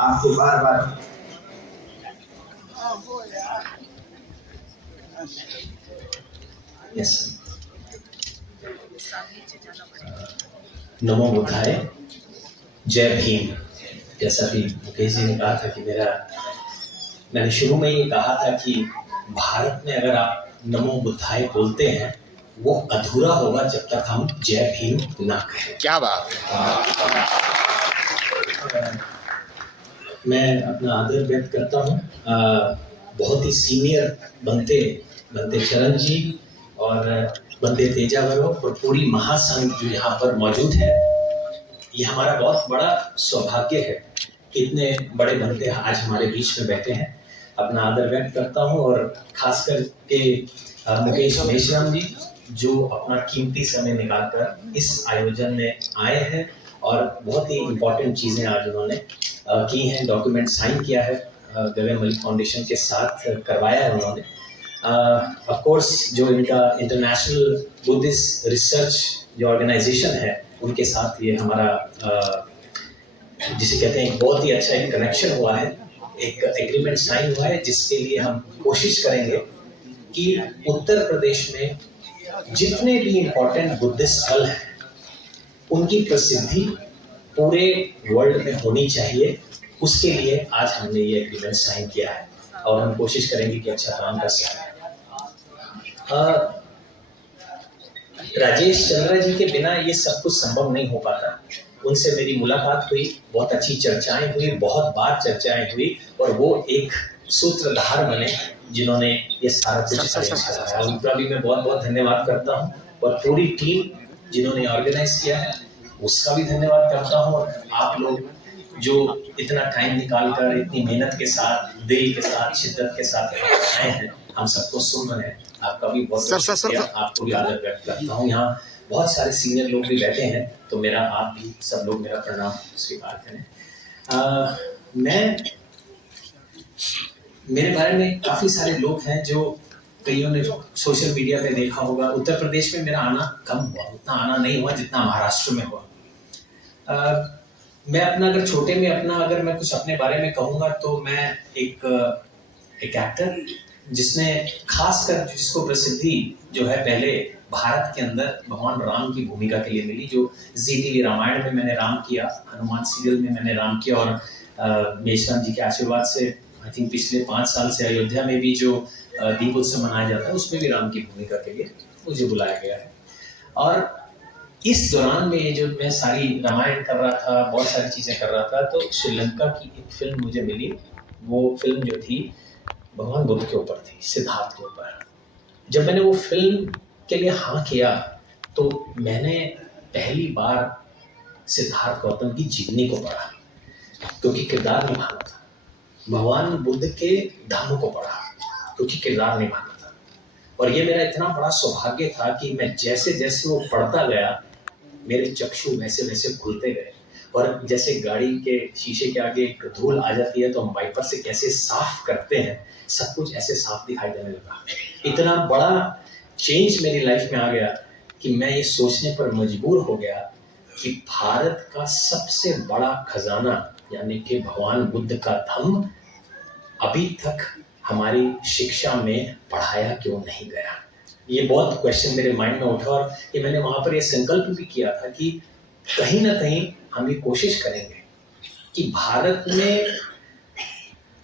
आपको बार बार यस नमो बुद्धाय, जय भीम। जैसा भी मुकेश जी ने कहा था कि मैंने शुरू में ये कहा था कि भारत में अगर आप नमो बुद्धाय बोलते हैं वो अधूरा होगा जब तक हम जय भीम ना कहें। क्या बात। मैं अपना आदर व्यक्त करता हूँ बहुत ही सीनियर बनते चरण जी और बनते तेजावर और पूरी महासंघ जो यहाँ पर मौजूद है। ये हमारा बहुत बड़ा सौभाग्य है कि इतने बड़े बनते आज हमारे बीच में बैठे हैं। अपना आदर व्यक्त करता हूँ और खास करके मुकेश मेश्राम जी जो अपना कीमती समय निकालकर इस आयोजन में आए हैं और बहुत ही इम्पोर्टेंट चीज़ें आज उन्होंने की हैं। डॉक्यूमेंट साइन किया है, गगन मलिक फाउंडेशन के साथ करवाया है उन्होंने। ऑफ कोर्स जो इनका इंटरनेशनल बुद्धिस्ट रिसर्च जो ऑर्गेनाइजेशन है उनके साथ ये हमारा जिसे कहते हैं बहुत ही अच्छा एक कनेक्शन हुआ है, एक एग्रीमेंट साइन हुआ है जिसके लिए हम कोशिश करेंगे कि उत्तर प्रदेश में जितने भी इम्पोर्टेंट बुद्धिस्ट स्थल हैं उनकी प्रसिद्धि पूरे वर्ल्ड में होनी चाहिए। उसके लिए आज हमने ये एग्रीमेंट साइन किया है और हम कोशिश करेंगे कि अच्छा काम कर सकें। राजेश चंद्रा जी के बिना ये सब कुछ संभव नहीं हो पाता। उनसे मेरी मुलाकात हुई, बहुत अच्छी चर्चाएं हुई, बहुत बार चर्चाएं हुई और वो एक सूत्रधार बने जिन्होंने ये सारा कुछ कराया। उनका भी मैं बहुत बहुत धन्यवाद करता हूँ और पूरी टीम जिन्होंने ऑर्गेनाइज किया है उसका भी धन्यवाद करता हूँ। और आप लोग जो इतना टाइम निकाल कर इतनी मेहनत के साथ, दिल के साथ, शिद्दत के साथ आए हैं, हम सबको सुन रहे हैं, आपका भी बहुत शुक्रिया। आपको भी आदर व्यक्त करता हूँ। यहाँ बहुत सारे सीनियर लोग भी बैठे हैं तो मेरा आप भी सब लोग मेरा प्रणाम स्वीकार करें। मेरे बारे में काफ़ी सारे लोग हैं जो कईयों ने सोशल मीडिया पे देखा होगा। उत्तर प्रदेश में मेरा आना कम हुआ, उतना आना नहीं हुआ जितना महाराष्ट्र में हुआ। मैं अपना अगर मैं कुछ अपने बारे में कहूँगा तो मैं एक एक्टर जिसने खासकर जिसको प्रसिद्धि जो है पहले भारत के अंदर भगवान राम की भूमिका के लिए मिली, जो ZTV रामायण में मैंने राम किया, हनुमान सीरियल में मैंने राम किया और मेश्राम जी के आशीर्वाद से आई थिंक पिछले 5 साल से अयोध्या में भी जो दीप उत्सव मनाया जाता है उसमें भी राम की भूमिका के लिए मुझे बुलाया गया है। और इस दौरान में जो मैं सारी रामायण कर रहा था, बहुत सारी चीज़ें कर रहा था, तो श्रीलंका की एक फिल्म मुझे मिली। वो फिल्म जो थी भगवान बुद्ध के ऊपर थी, सिद्धार्थ के ऊपर। जब मैंने वो फिल्म के लिए हाँ किया तो मैंने पहली बार सिद्धार्थ गौतम की जीवनी को पढ़ा क्योंकि किरदार निभाना था। भगवान बुद्ध के धर्म को पढ़ा क्योंकि किरदार निभाना था। और ये मेरा इतना बड़ा सौभाग्य था कि मैं जैसे जैसे वो पढ़ता गया मेरे चक्षु वैसे वैसे खुलते गए। और जैसे गाड़ी के शीशे के आगे एक धूल आ जाती है तो हम वाइपर से कैसे साफ करते हैं, सब कुछ ऐसे साफ दिखाई देने लगा। इतना बड़ा चेंज मेरी लाइफ में आ गया कि मैं ये सोचने पर मजबूर हो गया कि भारत का सबसे बड़ा खजाना यानी कि भगवान बुद्ध का धम्म अभी तक हमारी शिक्षा में पढ़ाया क्यों नहीं गया। ये बहुत क्वेश्चन मेरे माइंड में उठा और ये मैंने वहाँ पर ये संकल्प भी किया था कि कहीं ना कहीं हम ये कोशिश करेंगे कि भारत में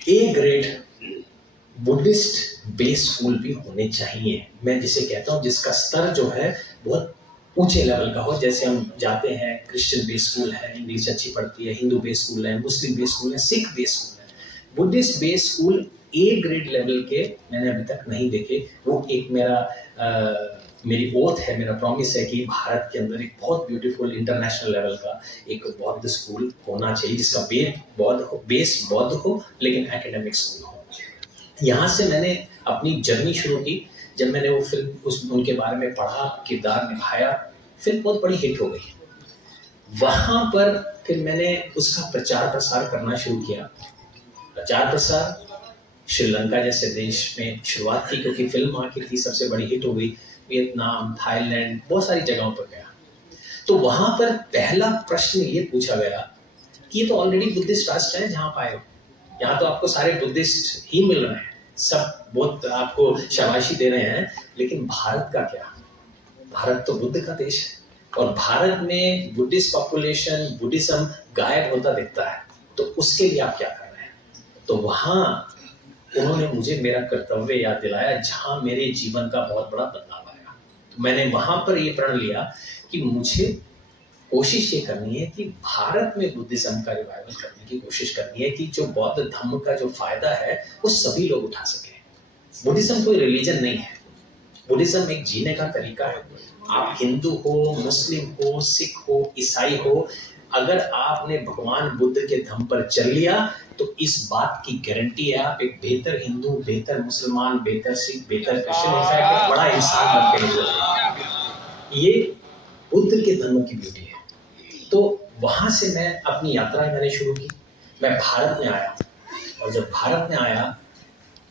A grade Buddhist base school भी होने चाहिए। मैं जिसे कहता हूँ जिसका स्तर जो है बहुत ऊंचे लेवल का हो। जैसे हम जाते हैं क्रिश्चियन बेस स्कूल है, इंग्लिश अच्छी पढ़ती है, हिंदू बेस स्कूल है, मुस्लिम बेस स्कूल है, सिख बेस स्कूल है, Buddhist base school A grade level के मैंने अभी तक नहीं देखे। वो एक मेरी ओथ है, मेरा प्रॉमिस है कि भारत के अंदर एक बहुत ब्यूटीफुल इंटरनेशनल लेवल का एक बौद्ध स्कूल होना चाहिए जिसका बेस बौद्ध हो लेकिन एकेडमिक स्कूल हो। यहाँ से मैंने अपनी जर्नी शुरू की। जब मैंने वो फिल्म उनके बारे में पढ़ा, किरदार निभाया, फिल्म बहुत बड़ी हिट हो गई। वहाँ पर फिर मैंने उसका प्रचार प्रसार करना शुरू किया। प्रचार प्रसार श्रीलंका जैसे देश में शुरुआत की क्योंकि फिल्म वहाँ की थी, सबसे बड़ी हिट हो गई। वियतनाम, थाईलैंड, बहुत सारी जगहों पर गया। तो वहाँ पर पहला प्रश्न ये पूछा गया कि ये तो ऑलरेडी बुद्धिस्ट राष्ट्र है जहाँ पाए हो, यहाँ तो आपको सारे बुद्धिस्ट ही मिल रहे हैं, सब बहुत आपको शाबाशी दे रहे हैं, लेकिन भारत का क्या? भारत तो बुद्ध का देश है, और भारत में बुद्धिस्ट पॉपुलेशन, बुद्धिज्म गायब होता दिखता है, तो उसके लिए आप क्या कर रहे हैं? तो वहाँ उन्होंने मुझे मेरा कर्तव्य याद दिलाया, जहाँ मेरे जीवन का बहुत बड़ा बदलाव आया। तो मैंने वहाँ पर ये प्रण लिया कि मुझे कोशिश ये करनी है कि भारत में बुद्धिज्म का रिवाइवल करने की कोशिश करनी है, कि जो बौद्ध धर्म का जो फायदा है वो सभी लोग उठा सके। बुद्धिज्म कोई रिलीजन नहीं है, बुद्धिज्म एक जीने का तरीका है। आप हिंदू हो, मुस्लिम हो, सिख हो, ईसाई हो, अगर आपने भगवान बुद्ध के धर्म पर चल लिया तो इस बात की गारंटी है आप एक बेहतर हिंदू, बेहतर मुसलमान, बेहतर सिख, बेहतर क्रिश्चियन, इनफैक्ट एक बड़ा इंसान बन के निकलोगे। ये बुद्ध के धर्म की ब्यूटी है। तो वहां से मैं अपनी यात्रा मैंने शुरू की। मैं भारत में आया, और जब भारत में आया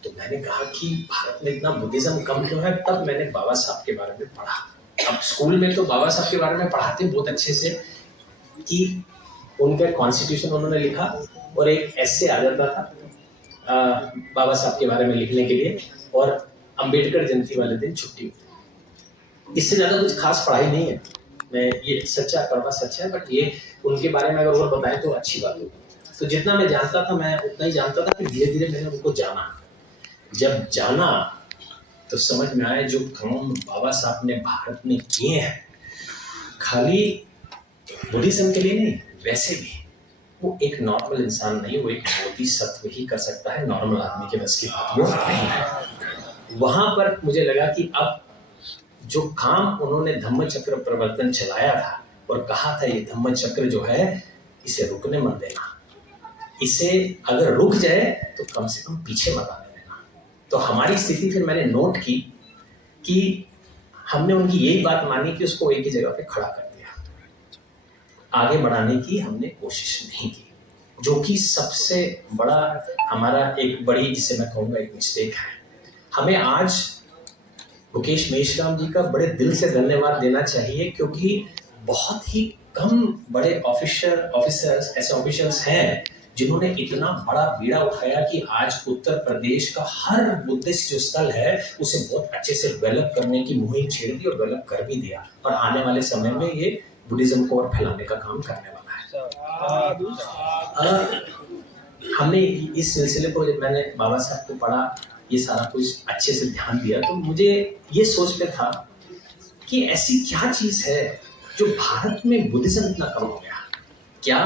तो मैंने कहा कि भारत में इतना बुद्धिज्म कम क्यों है। तब मैंने बाबा साहब के बारे में पढ़ा। अब स्कूल में तो बाबा साहब के बारे में पढ़ाते बहुत अच्छे से, कि उनका कॉन्स्टिट्यूशन उन्होंने लिखा और एक ऐसे आ जाता था बाबा साहब के बारे में लिखने के लिए, और अंबेडकर जयंती वाले दिन छुट्टी होती। इससे ज़्यादा कुछ खास पढ़ाई नहीं है। मैं ये सच्चा कड़वा सच है, बट ये उनके बारे में अगर और बताएं तो अच्छी बात होगी। तो जितना मैं जानता था मैं उतना ही जानता था, कि धीरे धीरे मैंने उनको जाना। जब जाना तो समझ में आया जो काम बाबा साहब ने भारत में किए हैं, खाली बुद्धिज्म के लिए नहीं, वैसे भी वो एक नॉर्मल इंसान नहीं, वो एक बोधिसत्व ही कर सकता है, नॉर्मल आदमी के बस की बात वो नहीं है। वहां पर मुझे लगा कि अब जो काम उन्होंने धम्म चक्र प्रवर्तन चलाया था और कहा था ये धम्म चक्र जो है इसे रुकने मत देना, इसे अगर रुक जाए तो कम से कम पीछे मत आने देना। तो हमारी स्थिति फिर मैंने नोट की कि हमने उनकी यही बात मानी कि उसको एक ही जगह पे खड़ा कर दिया, आगे बढ़ाने की हमने कोशिश नहीं की, जो कि सबसे बड़ा हमारा एक बड़ी, जिसे मैं कहूँगा एक मिस्टेक है। हमें आज मुकेश मेश्राम जी का बड़े दिल से धन्यवाद देना चाहिए, क्योंकि बहुत ही कम बड़े ऑफिसर्स ऐसे ऑफिसर्स हैं जिन्होंने इतना बड़ा बीड़ा उठाया कि आज उत्तर प्रदेश का हर बुद्धिस्ट जो स्थल है उसे बहुत अच्छे से डेवलप करने की मुहिम छेड़ दी और डेवलप कर भी दिया, और आने वाले समय में ये बुद्धिज्म को और फैलाने का काम करने वाला है। हमने इस सिलसिले को, जब मैंने बाबा साहब को पढ़ा, ये सारा कुछ अच्छे से ध्यान दिया, तो मुझे ये सोच पे था कि ऐसी क्या चीज है जो भारत में बुद्धिज्म इतना कम हो गया। क्या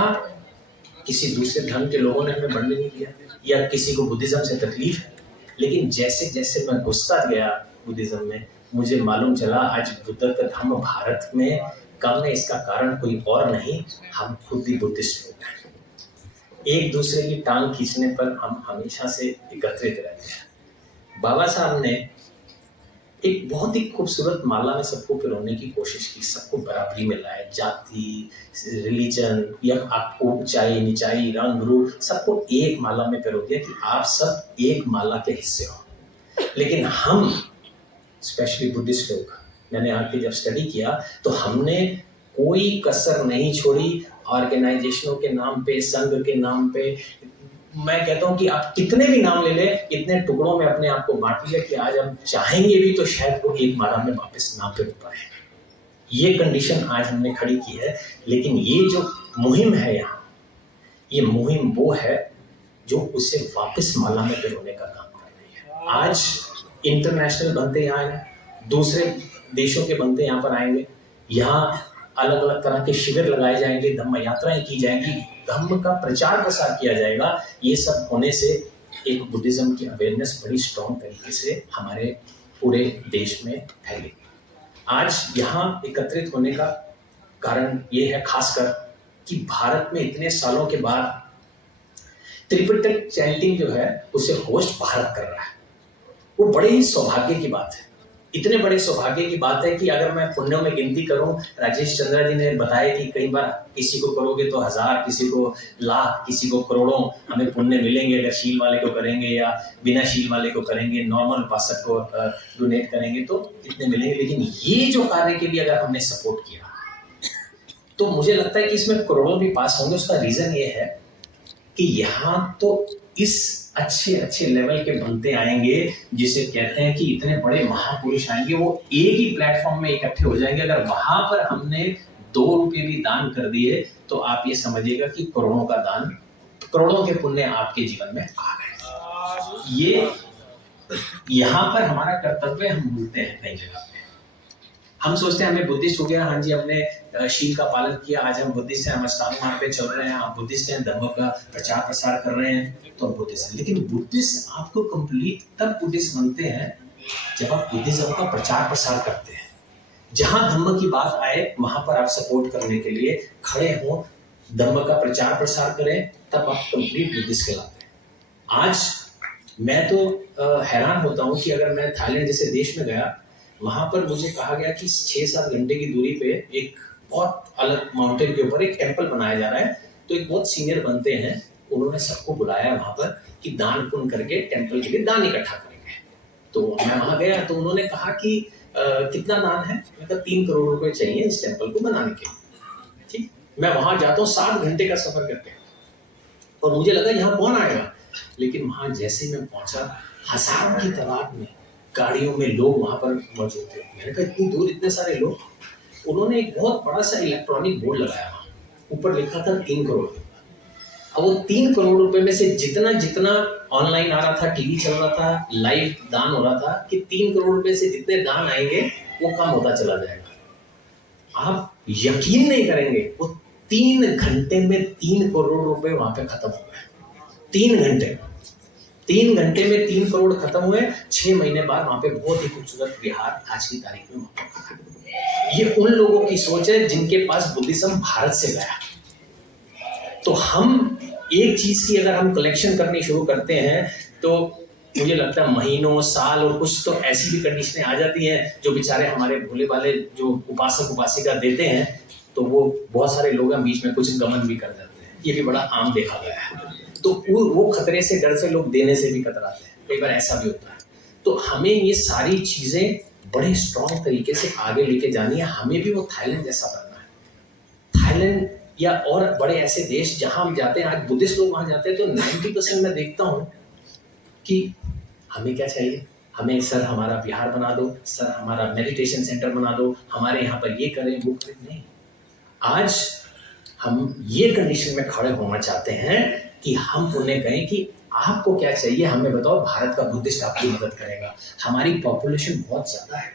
किसी दूसरे धर्म के लोगों ने हमें बढ़ने नहीं दिया, या किसी को बुद्धिज्म से तकलीफ है? लेकिन जैसे जैसे मैं घुसता गया बुद्धिज्म में, मुझे मालूम चला आज बुद्ध का धर्म भारत में कम है, इसका कारण कोई और नहीं, हम खुद ही बुद्धिस्ट लोग हैं। एक दूसरे की टांग खींचने पर हम हमेशा से एकत्रित रहते हैं। बाबा साहब ने एक बहुत ही खूबसूरत माला में सबको पिरोने की कोशिश की, सबको बराबरी में लाए, जाति, रिलीजन, या आपको ऊंचाई नीचाई, रंग रूप, सबको एक माला में पिरो दिया कि आप सब एक माला के हिस्से हो। लेकिन हम स्पेशली बुद्धिस्ट लोग, मैंने आके जब स्टडी किया तो हमने कोई कसर नहीं छोड़ी, ऑर्गेनाइजेशनों के नाम पे, संघ के नाम पे, मैं कहता हूं कि आप कितने भी नाम ले ले, इतने टुकड़ों में अपने आप को बांट लिया कि आज हम चाहेंगे भी तो शायद वो एक माला में वापस ना पिरो पाए। ये कंडीशन आज हमने खड़ी की है। लेकिन ये जो मुहिम है यहाँ, ये मुहिम वो है जो उसे वापस माला में पिरोने का काम कर रही है। आज इंटरनेशनल बनते यहाँ आए, दूसरे देशों के बनते यहाँ पर आएंगे, यहाँ अलग अलग तरह के शिविर लगाए जाएंगे, धम्म यात्राएं की जाएंगी, धम्म का प्रचार प्रसार किया जाएगा। ये सब होने से एक बुद्धिज्म की अवेयरनेस बड़ी स्ट्रॉन्ग तरीके से हमारे पूरे देश में फैलेगी। आज यहाँ एकत्रित होने का कारण ये है खासकर कि भारत में इतने सालों के बाद त्रिपिटक चैंटिंग जो है उसे होस्ट भारत कर रहा है। वो बड़े ही सौभाग्य की बात है। इतने बड़े सौभाग्य की बात है कि अगर मैं पुण्यों में गिनती करूं, राजेश चंद्रा जी ने बताया कि कई बार किसी को करोगे तो 1000, किसी को लाख, किसी को करोड़ों हमें पुण्य मिलेंगे अगर शील वाले को करेंगे या बिना शील वाले को करेंगे, नॉर्मल उपासक को डोनेट करेंगे तो इतने मिलेंगे। लेकिन ये जो कार्य के लिए अगर हमने सपोर्ट किया तो मुझे लगता है कि इसमें करोड़ों भी पास होंगे। उसका रीजन ये है कि यहाँ तो इस अच्छे अच्छे लेवल के बनते आएंगे, जिसे कहते हैं कि इतने बड़े महापुरुष आएंगे, वो एक ही प्लेटफॉर्म में इकट्ठे हो जाएंगे। अगर वहां पर हमने 2 रुपए भी दान कर दिए तो आप ये समझिएगा कि करोड़ों का दान, करोड़ों के पुण्य आपके जीवन में आ गए। ये यहाँ पर हमारा कर्तव्य हम भूलते हैं कई जगह पे। हम सोचते हैं हमें बुद्धिस्ट हो गया, हाँ जी हमने शील का पालन किया, आज हम बुद्धिस्ट हैं, हम अष्टांग मार्ग पे चल रहे हैं, आप बुद्धिस्ट हैं, धर्म का प्रचार प्रसार कर रहे हैं, तो बुद्धिस्ट। लेकिन बुद्धिस्ट आपको कंप्लीट तब बुद्धिस्ट बनते हैं जब आप बुद्धिज्म का प्रचार प्रसार करते हैं। जहां धर्म की बात आए वहां पर आप सपोर्ट करने के लिए खड़े हो, धर्म का प्रचार प्रसार करें, तब आप कंप्लीट बुद्धिस्ट कहलाते हैं। आज मैं तो हैरान होता हूं कि अगर मैं थाईलैंड जैसे देश में गया, वहां पर मुझे कहा गया कि 6-7 घंटे की दूरी पे एक बहुत अलग माउंटेन के ऊपर एक टेम्पल बनाया जा रहा है। तो एक बहुत सीनियर बनते हैं, उन्होंने सबको बुलाया वहां पर कि दान पुण्य करके टेम्पल के लिए दान इकट्ठा करेंगे। तो मैं वहां गया तो उन्होंने कहा कि कितना दान है, मतलब 3 करोड़ रुपए चाहिए इस टेम्पल को बनाने के लिए। ठीक, मैं वहां जाता हूँ 7 घंटे का सफर करके, और मुझे लगा यहाँ कौन आएगा, लेकिन वहां जैसे मैं पहुंचा, हजारों की तादाद में गाड़ियों में लोग वहां पर मौजूद थे। मैंने कहा इतनी दूर इतने सारे लोग। उन्होंने एक बहुत बड़ा सा इलेक्ट्रॉनिक बोर्ड लगाया, वहां ऊपर लिखा था 3 करोड़। अब वो 3 करोड़ रुपए में से जितना जितना ऑनलाइन आ रहा था, टीवी चल रहा था, लाइव दान हो रहा था, कि 3 करोड़ रुपए से जितने दान आएंगे वो कम होता चला जाएगा। आप यकीन नहीं करेंगे, वो 3 घंटे में 3 करोड़ रुपए वहां पे खत्म हो गए। 3 घंटे में 3 करोड़ खत्म हुए। 6 महीने बाद वहां पे बहुत ही खूबसूरत विहार आज की तारीख में वहां पर। ये उन लोगों की सोच है जिनके पास बुद्धिज्म भारत से गया। तो हम एक चीज की अगर हम कलेक्शन करनी शुरू करते हैं तो मुझे लगता है महीनों, साल और कुछ तो ऐसी भी कंडीशनें आ जाती हैं जो बेचारे हमारे भोले वाले जो उपासक उपासिका देते हैं, तो वो बहुत सारे लोग हैं बीच में कुछ गमन भी कर जाते हैं। ये भी बड़ा आम देखा गया है। तो वो खतरे से, डर से लोग देने से भी कतराते हैं, कई बार ऐसा भी होता है। तो हमें ये सारी चीजें बड़े स्ट्रॉन्ग तरीके से आगे लेके जानी है। हमें भी वो थाईलैंड जैसा बनना है। थाईलैंड या और बड़े ऐसे देश जहां हम जाते हैं, आज बुद्धिस्ट लोग वहां जाते हैं तो 90% मैं देखता हूं कि हमें क्या चाहिए, हमें सर हमारा विहार बना दो, सर हमारा मेडिटेशन सेंटर बना दो, हमारे यहाँ पर ये करें वो करें। नहीं, आज हम ये कंडीशन में खड़े होना चाहते हैं कि हम उन्हें कहें कि आपको क्या चाहिए हमें बताओ, भारत का बुद्धिस्ट आपकी मदद करेगा। हमारी पॉपुलेशन बहुत ज्यादा है,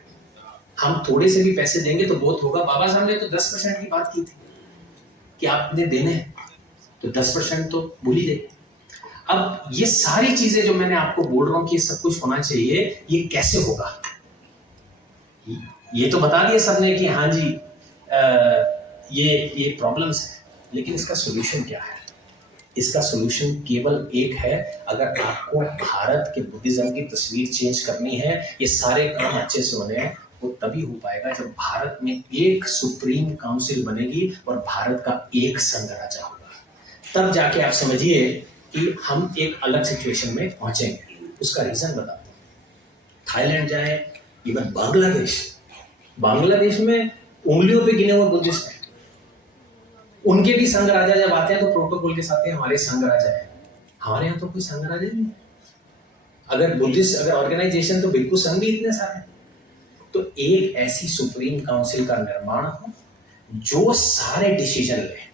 हम थोड़े से भी पैसे देंगे तो बहुत होगा। बाबा साहब ने तो 10% की बात की थी कि आपने देने, तो 10% तो भूल ही दे। अब ये सारी चीजें जो मैंने आपको बोल रहा हूं कि सब कुछ होना चाहिए, ये कैसे होगा? ये तो बता दिया सबने कि हाँ जी ये प्रॉब्लम्स है, लेकिन इसका सोल्यूशन क्या है? इसका सोल्यूशन केवल एक है। अगर आपको भारत के बुद्धिज्म की तस्वीर चेंज करनी है, ये सारे काम अच्छे से होने हैं, वो तभी हो पाएगा जब भारत में एक सुप्रीम काउंसिल बनेगी और भारत का एक संघ राजा होगा। तब जाके आप समझिए कि हम एक अलग सिचुएशन में पहुंचेंगे। उसका रीजन बताता हूं। थाईलैंड जाए, इवन बांग्लादेश में उंगलियों पे गिने हुए बुद्धिस्ट हैं। उनके भी संघ राजा जब आते हैं तो प्रोटोकॉल के साथ ही हमारे संघ राजा है। हमारे यहाँ तो कोई संघ राजा नहीं है। अगर बुद्धिस्ट अगर ऑर्गेनाइजेशन तो बिल्कुल संघ भी इतने सारे। तो एक ऐसी सुप्रीम काउंसिल का निर्माण हो जो सारे डिसीजन ले।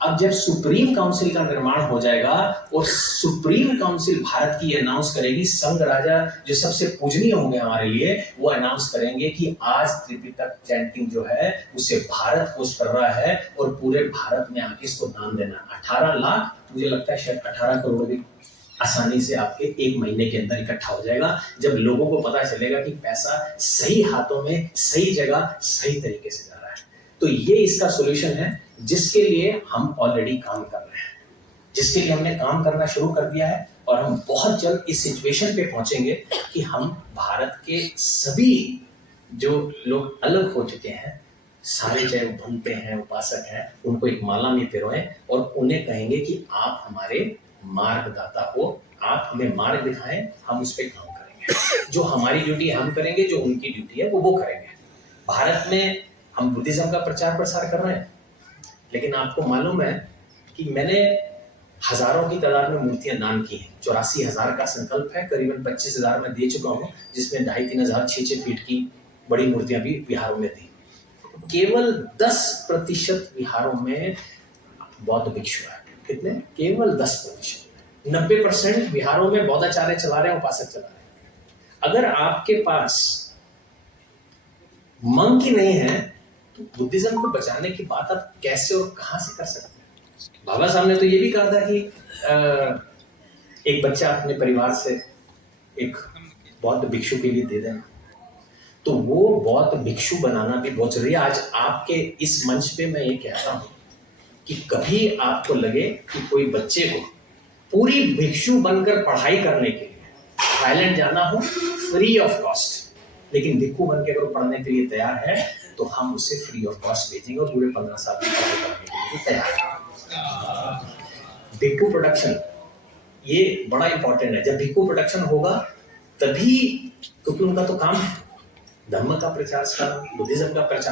अब जब सुप्रीम काउंसिल का निर्माण हो जाएगा और सुप्रीम काउंसिल भारत की अनाउंस करेगी, संघ राजा जो सबसे पूजनीय होंगे हमारे लिए, वो अनाउंस करेंगे कि आज त्रिपिटक चैंटिंग जो है उसे भारत होस्ट कर रहा है और पूरे भारत में आके इसको दान देना। 18 लाख, मुझे लगता है शायद 18 करोड़ भी आसानी से आपके 1 महीने के अंदर इकट्ठा हो जाएगा, जब लोगों को पता चलेगा कि पैसा सही हाथों में, सही जगह, सही तरीके से जा रहा है। तो ये इसका सोल्यूशन है जिसके लिए हम ऑलरेडी काम कर रहे हैं, जिसके लिए हमने काम करना शुरू कर दिया है। और हम बहुत जल्द इस सिचुएशन पे पहुंचेंगे कि हम भारत के सभी जो लोग अलग हो चुके हैं, सारे चाहे वो भंते हैं, उपासक हैं, उनको एक माला में पिरोएं और उन्हें कहेंगे कि आप हमारे मार्गदाता हो, आप हमें मार्ग दिखाएं, हम उस पर काम करेंगे। जो हमारी ड्यूटी है हम करेंगे, जो उनकी ड्यूटी है वो करेंगे। भारत में हम बुद्धिज्म का प्रचार प्रसार कर रहे हैं, लेकिन आपको मालूम है कि मैंने हजारों की तादाद में मूर्तियां दान की हैं। 84,000 का संकल्प है, करीबन 25,000 मैं दे चुका हूँ, जिसमें 2,500-3,000 6-6 फीट की बड़ी मूर्तियां भी बिहारों में थी। केवल 10% बिहारों में बौद्ध भिक्षु है। कितने? केवल 10%। 90% बिहारों में बौद्धाचार्य चला रहे हैं, उपासक चला रहे हैं। अगर आपके पास मंक ही नहीं है तो बुद्धिज्म को बचाने की बात आप कैसे और कहां से कर सकते हैं? बाबा साहब ने तो ये भी कहा था कि एक बच्चा अपने परिवार से एक बौद्ध भिक्षु के लिए दे देना, तो वो बौद्ध भिक्षु बनाना भी बहुत जरूरी है। आज आपके इस मंच पे मैं ये कहता हूं कि कभी आपको लगे कि कोई बच्चे को पूरी भिक्षु बनकर पढ़ाई करने के लिए थाईलैंड जाना हो फ्री ऑफ कॉस्ट, लेकिन भिक्षु बन के अगर पढ़ने के लिए तैयार है तो हम उसे फ्री ऑफ कॉस्ट भेजेंगे और पूरे 15 साल की पढ़ाई करने के लिए तैयार है। भिक्षु प्रोडक्शन ये बड़ा इंपॉर्टेंट है। जब भिक्षु प्रोडक्शन होगा तभी, क्योंकि उनका तो काम है धर्म का प्रचार करना, बुद्धिज्म का प्रचार